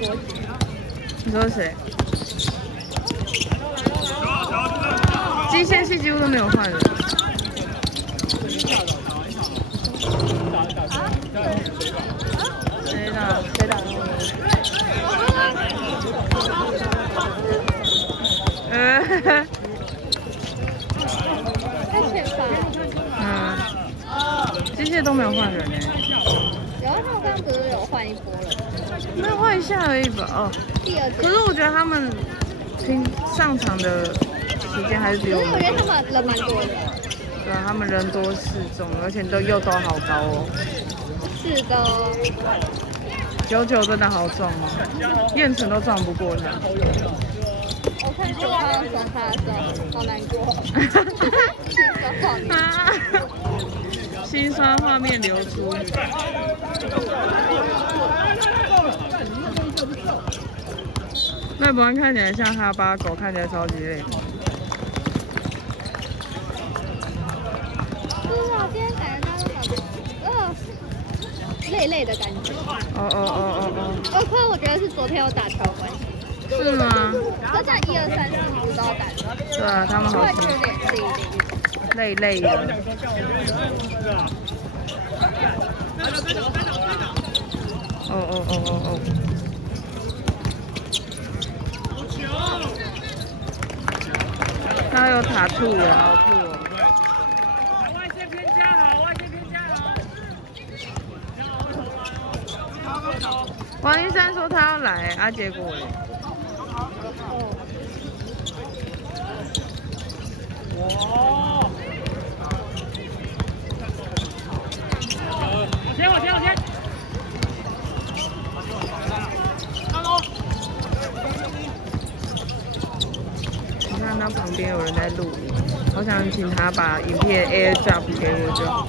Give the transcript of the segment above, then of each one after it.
国籍。你说谁？机械系几乎都没有换人。谁打？谁打？在前方。机械都没有换人哎。有啊，他们刚刚不是有换一波了？没有换一下而已吧？哦。第二可是我觉得他们上场的时间还是比我们。可是我觉得他们人蛮多的。对啊，他们人多势众，而且又都好高哦。是的。99真的好壮哦，燕城都撞不过他。我看9号要双他的时候，好难过。心酸画面流出。那不然看起来像哈巴狗，看起来超级累。是啊，今天感觉他都累的感觉。可是我觉得是昨天有打球的关系。是吗？就在1、2、3、4不知道打的。对啊，他们好辛苦。累的。他有塔兔耶，好酷哦。外线偏加好。王一山说他要来，结果嘞？哇！往前！你看他旁边有人在录影，好想请他把影片 AirDrop 给我就好。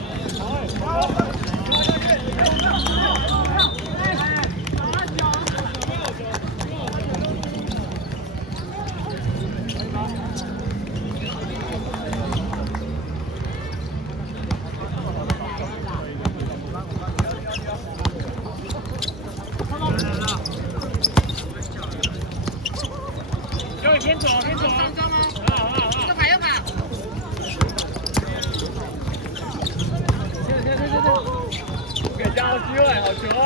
偏左，好，这牌。给加油机会，好球啊！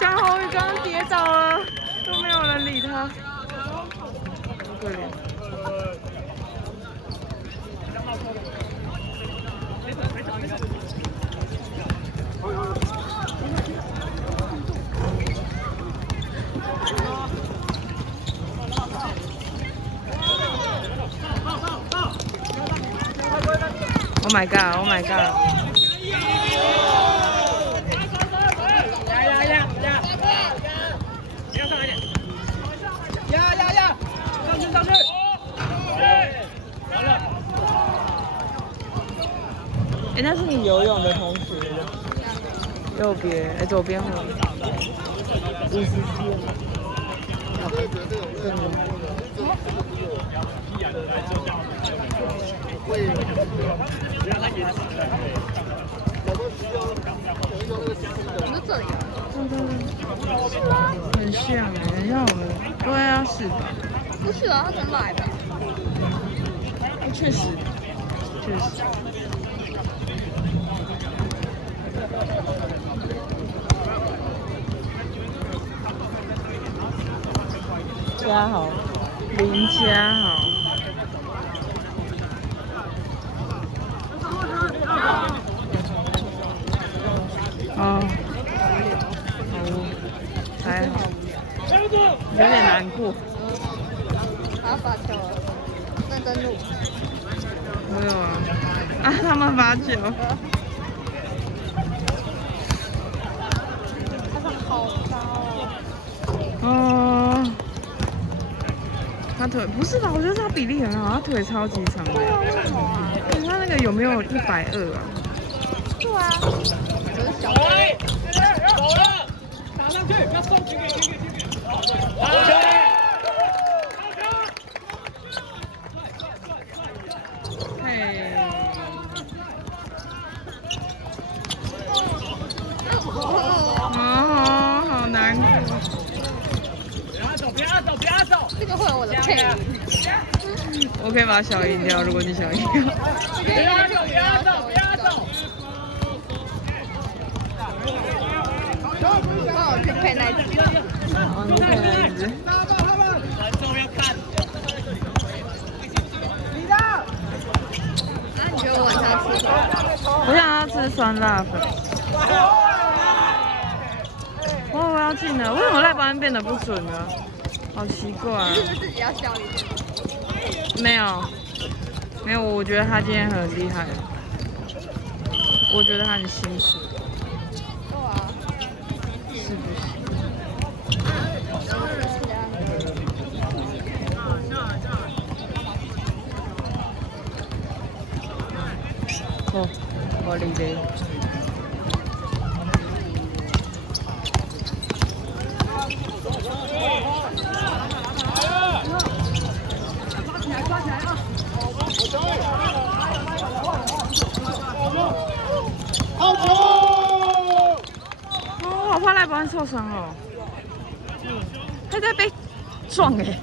江宏宇刚刚跌倒了，都没有人理他，好可怜。Oh my god! Oh my god! 上去！完了！那是你游泳的同学。右边，左边吗？57。这里。是吗？很像很像我们。对啊，是吧？不是啊，他能来的。确实。嘉豪，林嘉豪。还好，有点难过。他罚球了，认真录。没有啊，他们罚球。他们好高哦。他腿不是吧？我觉得他比例很好，他腿超级长的。对啊，为什么啊？他那个有没有120啊？对啊。走了，打上去，要送球给。好难过。成我的配音。我可以把小音调，如果你想要。不要走，不要走，不要走。帮我去配那一只。哦，你配那一只。那你觉得我晚上吃什么？我想要吃酸辣粉。我要进了，为什么赖保安变得不准了？好奇怪啊！是不是自己要笑一点？没有，没有，我觉得他今天很厉害，我觉得他很辛苦。对啊。是不是？哦，我理解。好怕赖保安受伤哦，他在被撞哎，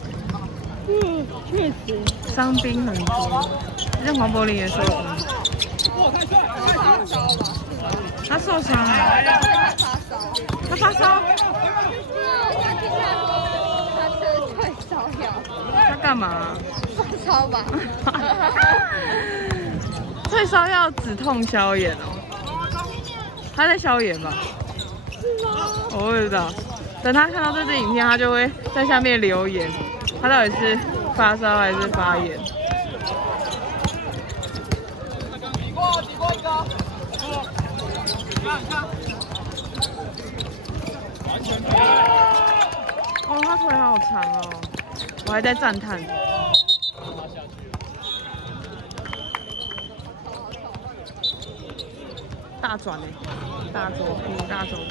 确实。伤兵很多，这黄柏林也受伤，他受伤哎，他发烧，他吃退烧药，他干嘛？发烧吧？退烧药止痛消炎哦，他在消炎吧？我不知道，等他看到这支影片，他就会在下面留言，他到底是发烧还是发炎？哦，他腿好长哦，我还在赞叹。大转哎，大走步，大走步。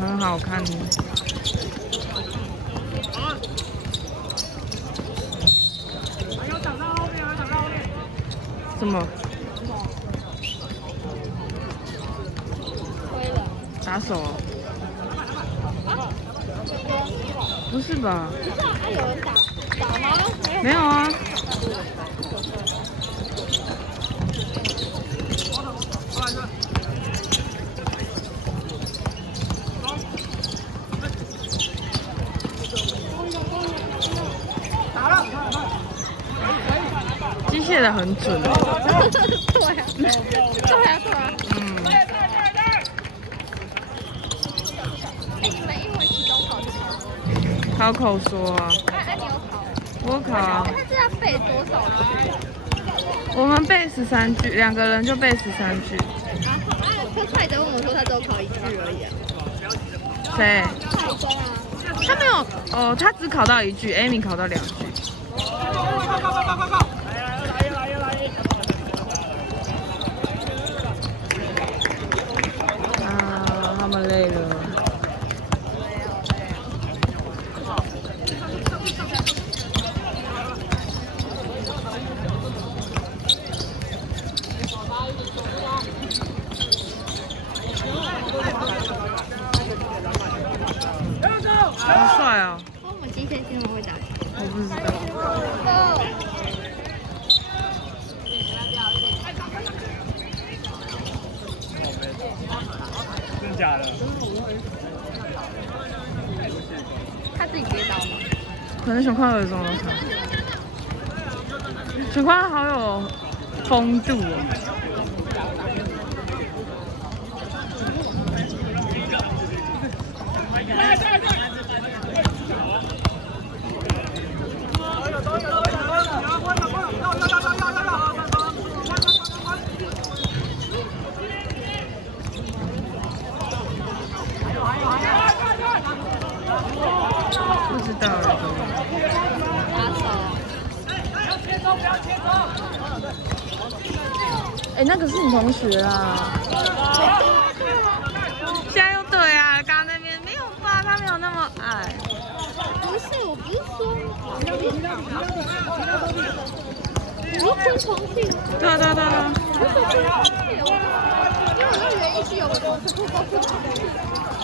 很好看。什么？亏了。打手哦？不是吧？有人打吗？没有啊。机械的很准。对啊，对啊。你们英文期中考是什么？考口说啊。你有考？我考啊。他是要背多少句？我们背13句，2个人就背13句。可蔡德问我说他只有考1句而已。谁？蔡中啊。他没有哦，他只考到1句 ，Amy 考到2句。啊，他们累了。好帅哦！我们机械新闻会打。我不知道。真的假的？他自己跌倒吗？可能熊快有中了他。熊快好有风度哦。不知道了。哎，那个是你同学啊？现在又对啊，刚刚那边没有吧？他没有那么矮。不是，我不是说，你说昆虫性？对啊。因为我乐园一直有我是不都是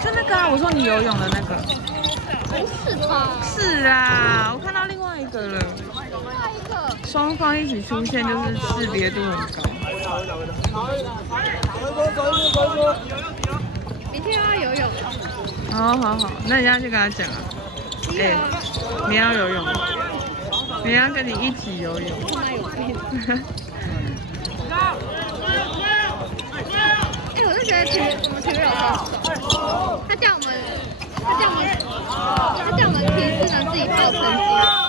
就那个啊，我说你游泳的那个。不是吧？是啊，我看到另外一个了。另外一个双方一起出现，就是识别度很高。明天要游泳。好，那你要去跟他讲啊。哎，你要游泳，你要跟你一起游泳。我妈有病。我就觉得我们体育老师很爽，他叫我们提示呢自己报成绩。